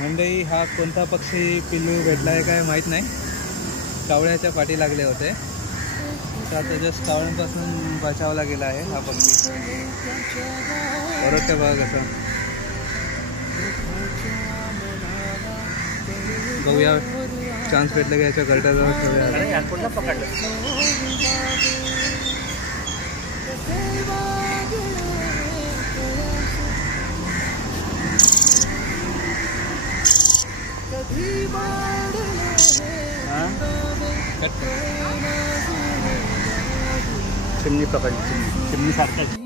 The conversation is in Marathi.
मंडई हा कोणता पक्षी पिल्लू भेटला आहे काय माहीत नाही. कावळ्याच्या पाठी लागले होते, तर आता जस्ट कावळ्यांपासून बचावला गेला आहे हा पक्षी. बरोबर बघा कसं. बघूया, चान्स भेटला की याच्या घरट्याजवळ ठेवूया. चिमणी पकडली, चिमणी सारखं.